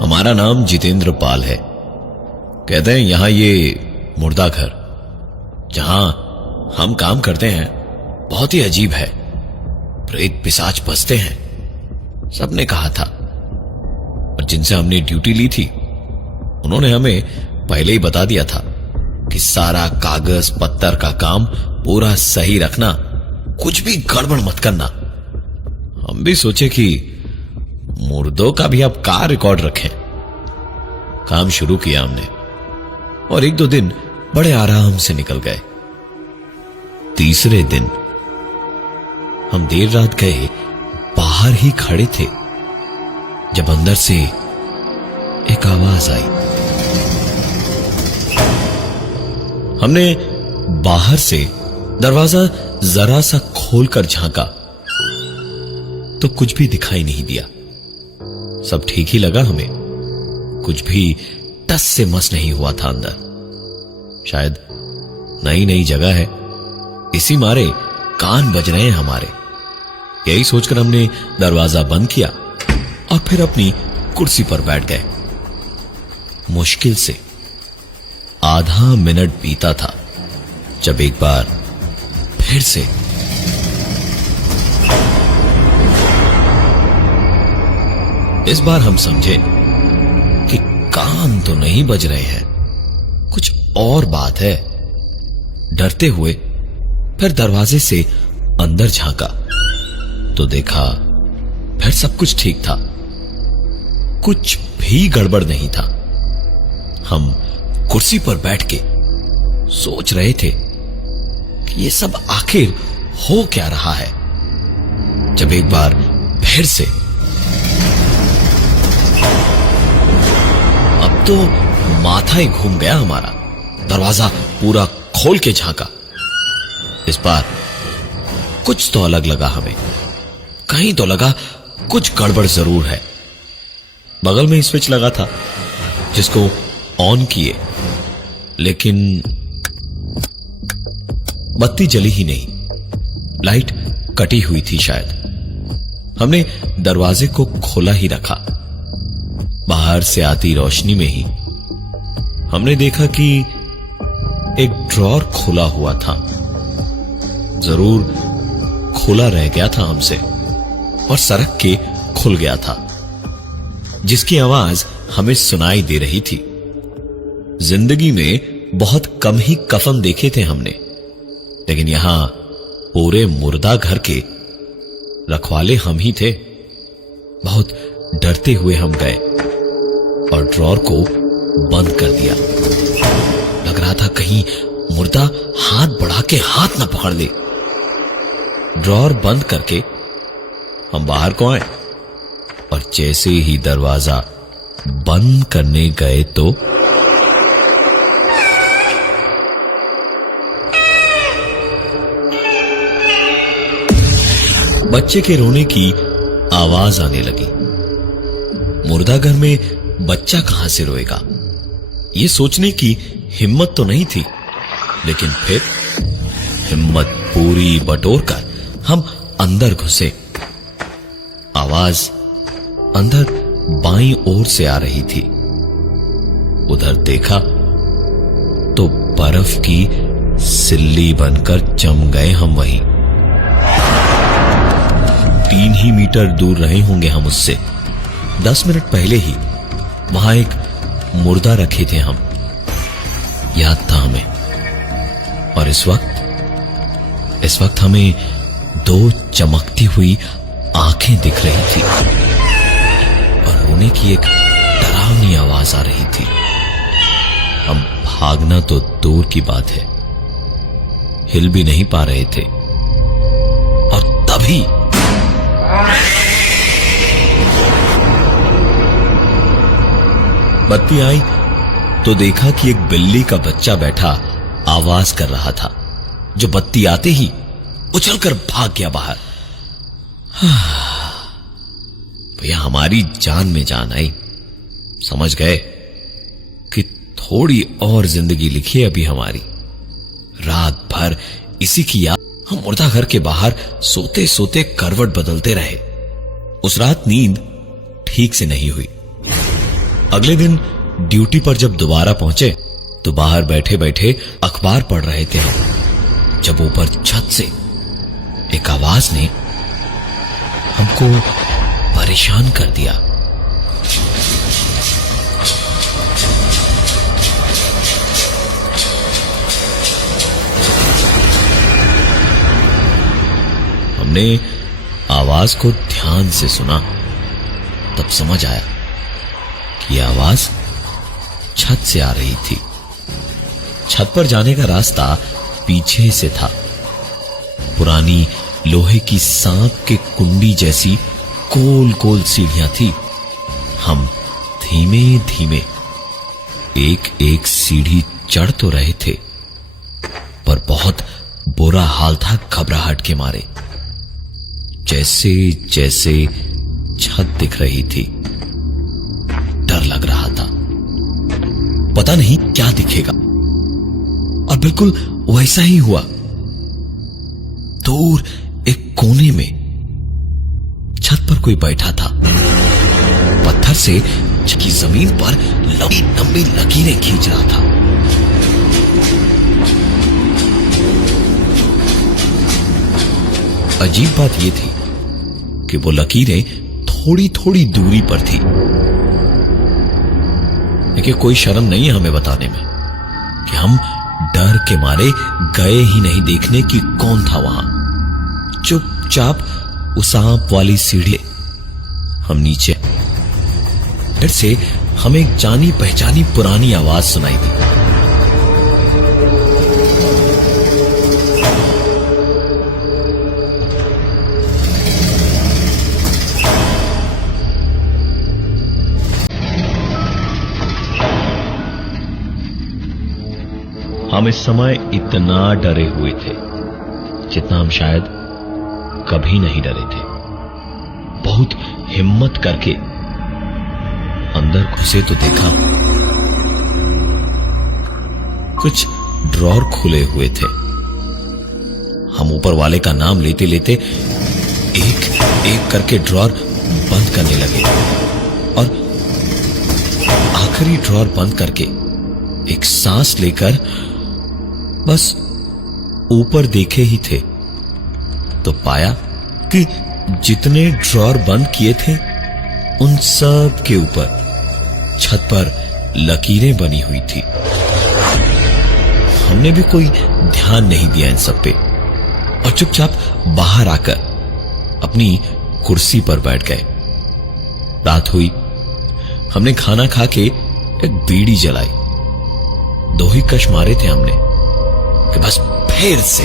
हमारा नाम जितेंद्र पाल है। कहते हैं यहां ये मुर्दा घर जहां हम काम करते हैं बहुत ही अजीब है। प्रेत पिशाच बसते हैं, सबने कहा था। और जिनसे हमने ड्यूटी ली थी उन्होंने हमें पहले ही बता दिया था कि सारा कागज पत्तर का काम पूरा सही रखना, कुछ भी गड़बड़ मत करना। हम भी सोचे कि मुर्दों का भी अब का रिकॉर्ड रखें। काम शुरू किया हमने और 1-2 दिन बड़े आराम से निकल गए। तीसरे दिन हम देर रात गए, बाहर ही खड़े थे जब अंदर से एक आवाज आई। हमने बाहर से दरवाजा जरा सा खोलकर झांका तो कुछ भी दिखाई नहीं दिया। सब ठीक ही लगा हमें, कुछ भी टस से मस नहीं हुआ था अंदर। शायद नई नई जगह है, इसी मारे कान बज रहे हैं हमारे। यही सोचकर हमने दरवाजा बंद किया और फिर अपनी कुर्सी पर बैठ गए। मुश्किल से आधा मिनट बीता था जब एक बार फिर से इस बार हम समझे कि कान तो नहीं बज रहे हैं, कुछ और बात है। डरते हुए फिर दरवाजे से अंदर झांका तो देखा फिर सब कुछ ठीक था, कुछ भी गड़बड़ नहीं था। हम कुर्सी पर बैठ के सोच रहे थे कि ये सब आखिर हो क्या रहा है, जब एक बार फिर से अब तो माथा ही घूम गया हमारा। दरवाजा पूरा खोल के झांका। इस बार कुछ तो अलग लगा हमें, कहीं तो लगा कुछ गड़बड़ जरूर है। बगल में स्विच लगा था जिसको ऑन किए, लेकिन बत्ती जली ही नहीं। लाइट कटी हुई थी शायद। हमने दरवाजे को खोला ही रखा। बाहर से आती रोशनी में ही हमने देखा कि एक ड्रॉर खुला हुआ था। जरूर खुला रह गया था हमसे और सरक के खुल गया था, जिसकी आवाज हमें सुनाई दे रही थी। जिंदगी में बहुत कम ही कफन देखे थे हमने, लेकिन यहां पूरे मुर्दा घर के रखवाले हम ही थे। बहुत डरते हुए हम गए और ड्रॉर को बंद कर दिया। लग रहा था कहीं मुर्दा हाथ बढ़ा के हाथ ना पकड़ ले। ड्रॉर बंद करके हम बाहर को आए और जैसे ही दरवाजा बंद करने गए तो बच्चे के रोने की आवाज आने लगी। मुर्दा घर में बच्चा कहां से रोएगा, ये सोचने की हिम्मत तो नहीं थी, लेकिन फिर हिम्मत पूरी बटोर कर हम अंदर घुसे। आवाज अंदर बाईं ओर से आ रही थी। उधर देखा तो बर्फ की सिल्ली बनकर जम गए हम वहीं। 3 ही मीटर दूर रहे होंगे हम उससे। 10 मिनट पहले ही वहां एक मुर्दा रखे थे हम, याद था हमें। और इस वक्त हमें 2 चमकती हुई आंखें दिख रही थी और रोने की एक डरावनी आवाज आ रही थी। हम भागना तो दूर की बात है, हिल भी नहीं पा रहे थे। और तभी बत्ती आई तो देखा कि एक बिल्ली का बच्चा बैठा आवाज कर रहा था, जो बत्ती आते ही उछलकर भाग गया बाहर। भैया हमारी जान में जान आई। समझ गए कि थोड़ी और जिंदगी लिखी है अभी हमारी। रात भर इसी की याद हम मुर्दा घर के बाहर सोते सोते करवट बदलते रहे। उस रात नींद ठीक से नहीं हुई। अगले दिन ड्यूटी पर जब दोबारा पहुंचे तो बाहर बैठे बैठे अखबार पढ़ रहे थे, जब ऊपर छत से एक आवाज ने हमको परेशान कर दिया। हमने आवाज को ध्यान से सुना, तब समझ आया कि यह आवाज छत से आ रही थी। छत पर जाने का रास्ता पीछे से था। पुरानी लोहे की सांप के कुंडी जैसी गोल गोल सीढ़ियां थी। हम धीमे धीमे एक एक सीढ़ी चढ़ तो रहे थे, पर बहुत बुरा हाल था घबराहट के मारे। जैसे जैसे छत दिख रही थी, डर लग रहा था। पता नहीं क्या दिखेगा, और बिल्कुल वैसा ही हुआ। दूर एक कोने में छत पर कोई बैठा था। पत्थर से की जमीन पर लंबी लंबी लकीरें खींच रहा था। अजीब बात यह थी कि वो लकीरें थोड़ी थोड़ी दूरी पर थी। देखिए, कोई शर्म नहीं है हमें बताने में कि हम डर के मारे गए ही नहीं देखने की कौन था वहां। चुपचाप उस सांप वाली सीढ़ी हम नीचे। फिर से हमें एक जानी पहचानी पुरानी आवाज सुनाई दी। हम इस समय इतना डरे हुए थे जितना हम शायद कभी नहीं डरे थे। बहुत हिम्मत करके अंदर घुसे तो देखा कुछ ड्रॉर खुले हुए थे। हम ऊपर वाले का नाम लेते लेते एक एक करके ड्रॉर बंद करने लगे, और आखिरी ड्रॉर बंद करके एक सांस लेकर बस ऊपर देखे ही थे तो पाया कि जितने ड्रॉर बंद किए थे उन सब के ऊपर छत पर लकीरें बनी हुई थी। हमने भी कोई ध्यान नहीं दिया इन सब पे, और चुपचाप बाहर आकर अपनी कुर्सी पर बैठ गए। रात हुई, हमने खाना खा के एक बीड़ी जलाई। 2 ही कश मारे थे हमने कि बस फिर से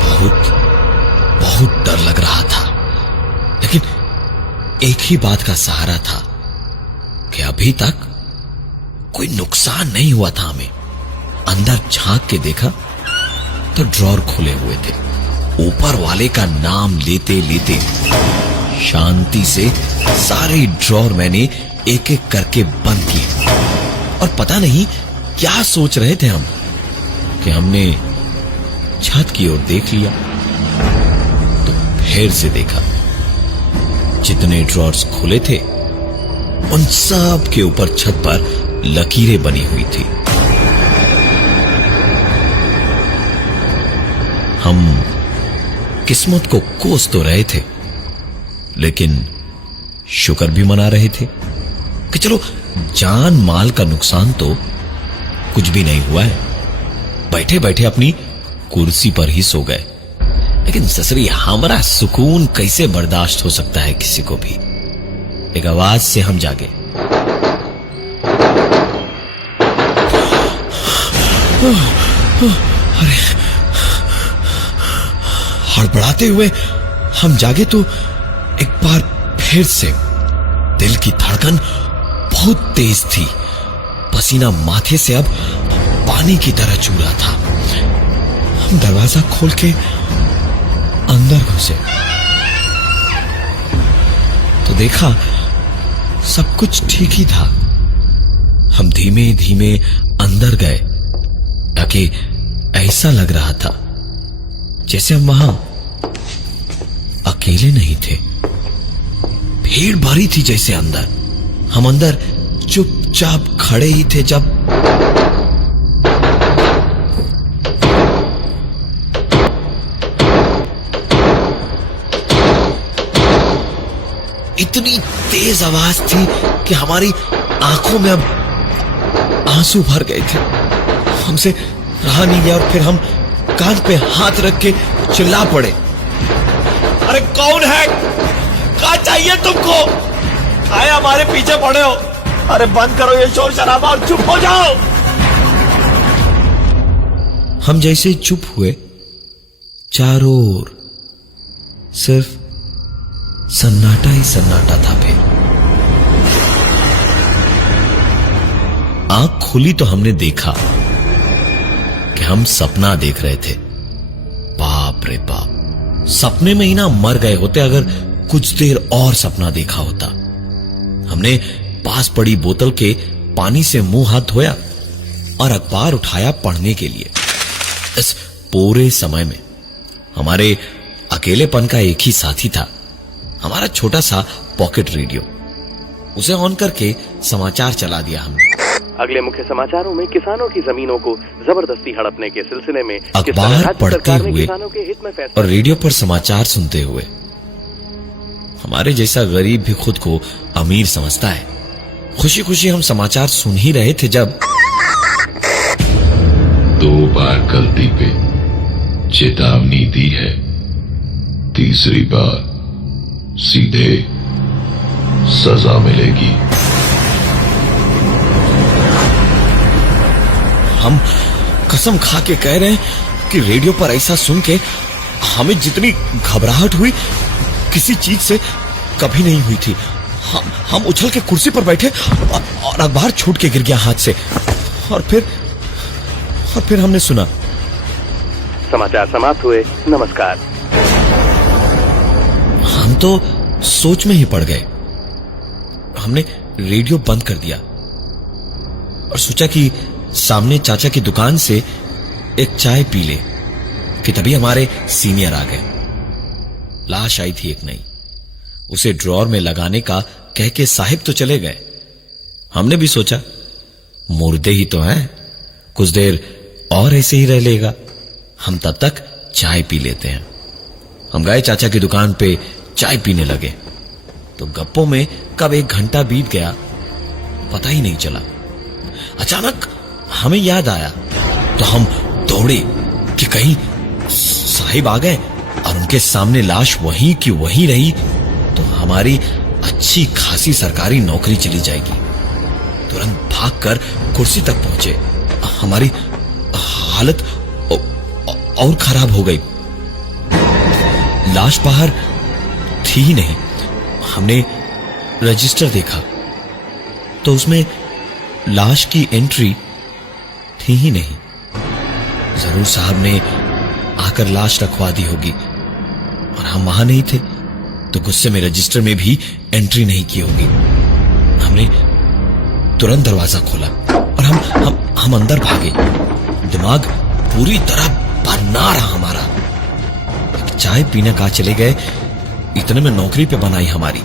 बहुत बहुत डर लग रहा था, लेकिन एक ही बात का सहारा था कि अभी तक कोई नुकसान नहीं हुआ था हमें। अंदर झांक के देखा तो ड्रॉर खुले हुए थे। ऊपर वाले का नाम लेते लेते शांति से सारे ड्रॉर मैंने एक एक करके बंद किए, और पता नहीं क्या सोच रहे थे हम कि हमने छत की ओर देख लिया तो फिर से देखा जितने ड्रॉर्स खुले थे उन सब के ऊपर छत पर लकीरें बनी हुई थी। हम किस्मत को कोस तो रहे थे, लेकिन शुक्र भी मना रहे थे कि चलो जान माल का नुकसान तो कुछ भी नहीं हुआ है। बैठे बैठे अपनी कुर्सी पर ही सो गए। लेकिन ससुरी, हमारा सुकून कैसे बर्दाश्त हो सकता है किसी को भी। एक आवाज से हम जागे। अरे, हड़बड़ाते हुए हम जागे तो एक बार फिर से दिल की धड़कन बहुत तेज थी। पसीना माथे से अब पानी की तरह चू रहा था। हम दरवाजा खोल के अंदर घुसे तो देखा सब कुछ ठीक ही था। हम धीमे धीमे अंदर गए ताकि ऐसा लग रहा था जैसे हम वहां अकेले नहीं थे। भीड़ भरी थी जैसे अंदर। हम अंदर चुपचाप खड़े ही थे जब इतनी तेज आवाज थी कि हमारी आंखों में अब आंसू भर गए थे। हमसे रहा नहीं गया और फिर हम कान पे हाथ रख के चिल्ला पड़े, अरे कौन है? क्या चाहिए तुमको? आए हमारे पीछे पड़े हो? अरे बंद करो ये शोर शराबा और चुप हो जाओ। हम जैसे चुप हुए, चारों ओर सिर्फ सन्नाटा ही सन्नाटा था। फिर आंख खुली तो हमने देखा कि हम सपना देख रहे थे। बाप रे बाप, सपने में ही ना मर गए होते अगर कुछ देर और सपना देखा होता। हमने पास पड़ी बोतल के पानी से मुंह हाथ धोया और अखबार उठाया पढ़ने के लिए। इस पूरे समय में हमारे अकेलेपन का एक ही साथी था, हमारा छोटा सा पॉकेट रेडियो। उसे ऑन करके समाचार चला दिया हमने। अगले मुख्य समाचारों में किसानों की जमीनों को जबरदस्ती हड़पने के सिलसिले में अखबार पढ़ते हुए और रेडियो पर समाचार सुनते हुए हमारे जैसा गरीब भी खुद को अमीर समझता है। खुशी खुशी हम समाचार सुन ही रहे थे जब 2 बार गलती पे चेतावनी दी है, तीसरी बार सीधे सजा मिलेगी। हम कसम खा के कह रहे हैं कि रेडियो पर ऐसा सुन के हमें जितनी घबराहट हुई किसी चीज से कभी नहीं हुई थी। हम उछल के कुर्सी पर बैठे और अखबार छूट के गिर गया हाथ से। और फिर हमने सुना, समाचार समाप्त हुए, नमस्कार। हम तो सोच में ही पड़ गए। हमने रेडियो बंद कर दिया और सोचा कि सामने चाचा की दुकान से एक चाय पी ले कि तभी हमारे सीनियर आ गए। लाश आई थी एक नई, उसे ड्रॉर में लगाने का कह के साहिब तो चले गए। हमने भी सोचा मुर्दे ही तो हैं, कुछ देर और ऐसे ही रह लेगा, हम तब तक चाय पी लेते हैं। हम गए चाचा की दुकान पे चाय पीने लगे तो गप्पों में कब 1 घंटा बीत गया पता ही नहीं चला। अचानक हमें याद आया तो हम दौड़े कि कहीं साहिब आ गए और उनके सामने लाश वहीं की वहीं रही तो हमारी अच्छी खासी सरकारी नौकरी चली जाएगी। तुरंत भागकर कुर्सी तक पहुंचे। हमारी हालत और खराब हो गई। लाश बाहर थी ही नहीं। हमने रजिस्टर देखा तो उसमें लाश की एंट्री थी ही नहीं। जरूर साहब ने आकर लाश रखवा दी होगी और हम वहां नहीं थे तो गुस्से में रजिस्टर में भी एंट्री नहीं की होगी। हमने तुरंत दरवाजा खोला और हम अंदर भागे। दिमाग पूरी तरह बना रहा हमारा। एक चाय पीने कहा चले गए, इतने में नौकरी पे बनाई हमारी।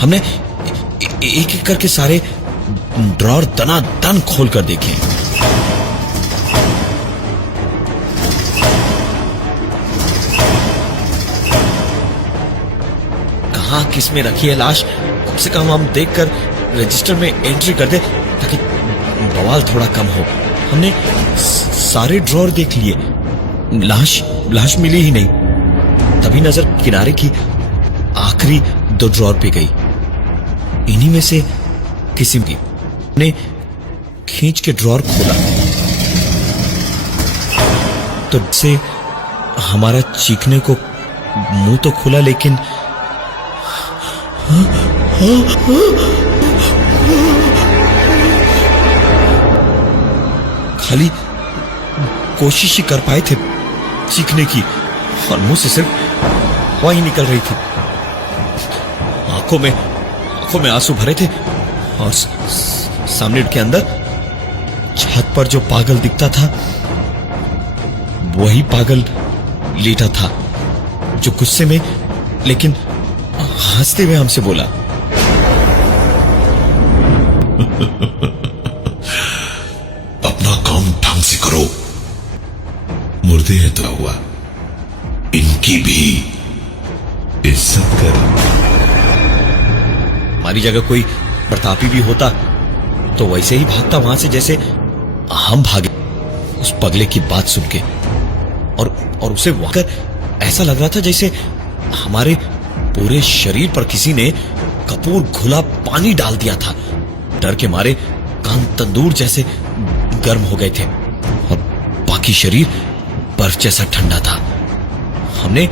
हमने एक एक करके सारे ड्रॉर दनादन खोल कर देखे। कहां किस में रखी है लाश, कम से कम हम देखकर रजिस्टर में एंट्री कर दे ताकि बवाल थोड़ा कम हो। हमने सारे ड्रॉर देख लिए, लाश मिली ही नहीं। तभी नजर किनारे की आखिरी 2 ड्रॉर पे गई। इन्हीं में से किसी की ने खींच के ड्रॉर खोला तो से हमारा चीखने को मुंह तो खुला लेकिन खाली कोशिश ही कर पाए थे चीखने की और मुंह से सिर्फ वही निकल रही थी। आंखों में आंसू भरे थे और सामने के अंदर छत पर जो पागल दिखता था वही पागल लेटा था जो गुस्से में लेकिन हंसते हुए हमसे बोला, अपना काम ढंग से करो। मुर्दे हैं तो हुआ, इनकी भी इज्जत करो। हमारी जगह कोई प्रतापी भी होता तो वैसे ही भागता वहां से जैसे हम भागे उस पगले की बात सुन के। और उसे वाकर ऐसा लग रहा था जैसे हमारे पूरे शरीर पर किसी ने कपूर घुला पानी डाल दिया था। डर के मारे कान तंदूर जैसे गर्म हो गए थे और बाकी शरीर बर्फ जैसा ठंडा था। हमने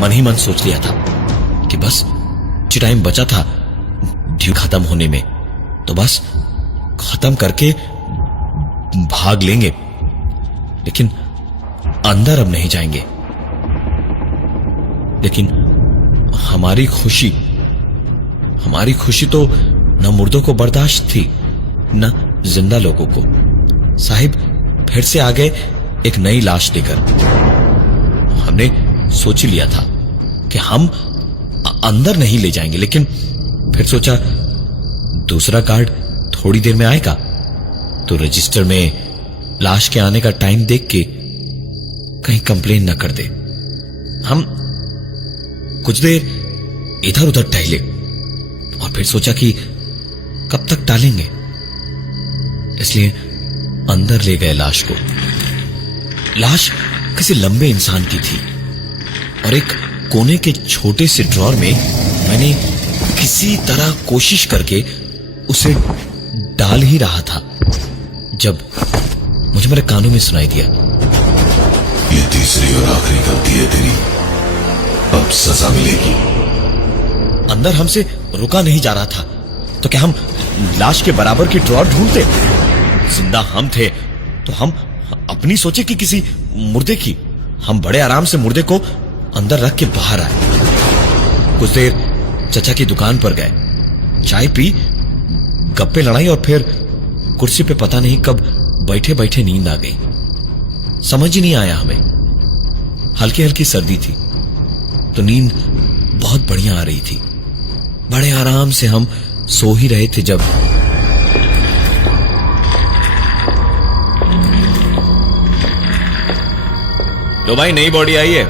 मन ही मन सोच लिया था कि बस जो टाइम बचा था ड्यू खत्म होने में तो बस खत्म करके भाग लेंगे, लेकिन अंदर अब नहीं जाएंगे। लेकिन हमारी खुशी तो न मुर्दों को बर्दाश्त थी न जिंदा लोगों को। साहिब फिर से आ गए एक नई लाश लेकर। हमने सोच ही लिया था कि हम अंदर नहीं ले जाएंगे, लेकिन फिर सोचा दूसरा गार्ड थोड़ी देर में आएगा तो रजिस्टर में लाश के आने का टाइम देख के कहीं कंप्लेन न कर दे। हम कुछ देर इधर उधर टहले और फिर सोचा कि कब तक टालेंगे, इसलिए अंदर ले गए लाश को। लाश किसी लंबे इंसान की थी और एक कोने के छोटे से ड्रॉर में मैंने किसी तरह कोशिश करके उसे डाल ही रहा था जब मुझे मेरे कानों में सुनाई दिया, ये तीसरी और आखिरी गलती है तेरी, अब सजा मिलेगी। अंदर हमसे रुका नहीं जा रहा था तो क्या हम लाश के बराबर की ड्रॉर ढूंढते? जिंदा हम थे तो हम अपनी सोचे कि किसी मुर्दे की। हम बड़े आराम से मुर्दे को अंदर रख के बाहर आए। कुछ देर चचा की दुकान पर गए, चाय पी, गप्पे लड़ाई और फिर कुर्सी पे पता नहीं कब बैठे बैठे नींद आ गई। समझ ही नहीं आया हमें। हल्की हल्की सर्दी थी तो नींद बहुत बढ़िया आ रही थी। बड़े आराम से हम सो ही रहे थे जब लो भाई नई बॉडी आई है।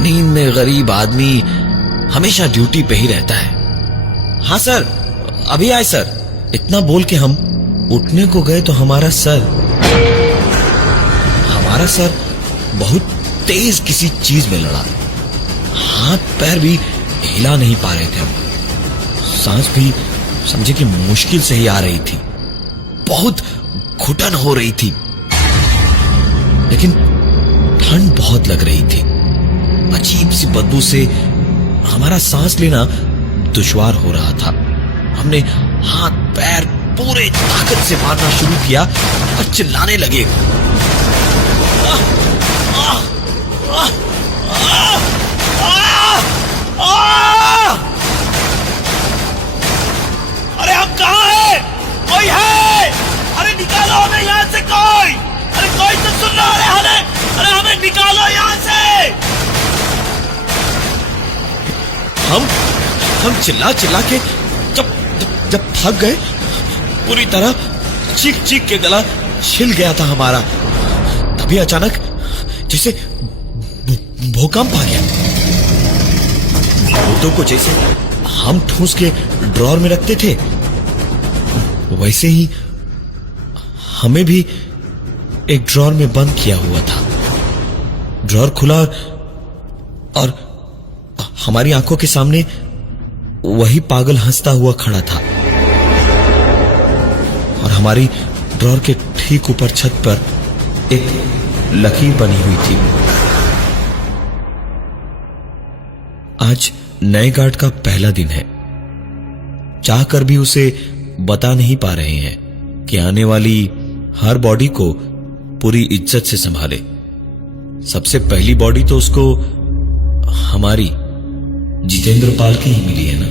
नींद में गरीब आदमी हमेशा ड्यूटी पे ही रहता है। हाँ सर अभी आए सर। इतना बोल के हम उठने को गए तो हमारा सर बहुत तेज किसी चीज में लड़ा। हाथ पैर भी हिला नहीं पा रहे थे हम। सांस भी समझे कि मुश्किल से ही आ रही थी। बहुत घुटन हो रही थी, लेकिन ठंड बहुत लग रही थी। अजीब सी बदबू से हमारा सांस लेना दुश्वार हो रहा था। हमने हाथ पैर पूरे ताकत से मारना शुरू किया और चिल्लाने लगे। अरे हम कहाँ हैं? कोई है? अरे निकालो हमें यहाँ से कोई! अरे कोई तो सुन रहा है? अरे हमें निकालो यहाँ से! हम चिल्ला चिल्ला के जब थक गए, पूरी तरह चीख चीख के गला छिल गया था हमारा। तभी अचानक जैसे भूकंप आ गया। मुर्दों को जैसे हम ठूस के ड्रॉर में रखते थे वैसे ही हमें भी एक ड्रॉर में बंद किया हुआ था। ड्रॉर खुला और हमारी आंखों के सामने वही पागल हंसता हुआ खड़ा था और हमारी ड्रॉर के ठीक ऊपर छत पर एक लकीर बनी हुई थी। आज नए गार्ड का पहला दिन है। चाहकर भी उसे बता नहीं पा रहे हैं कि आने वाली हर बॉडी को पूरी इज्जत से संभाले। सबसे पहली बॉडी तो उसको हमारी जितेंद्र पाल की ही मिली है ना।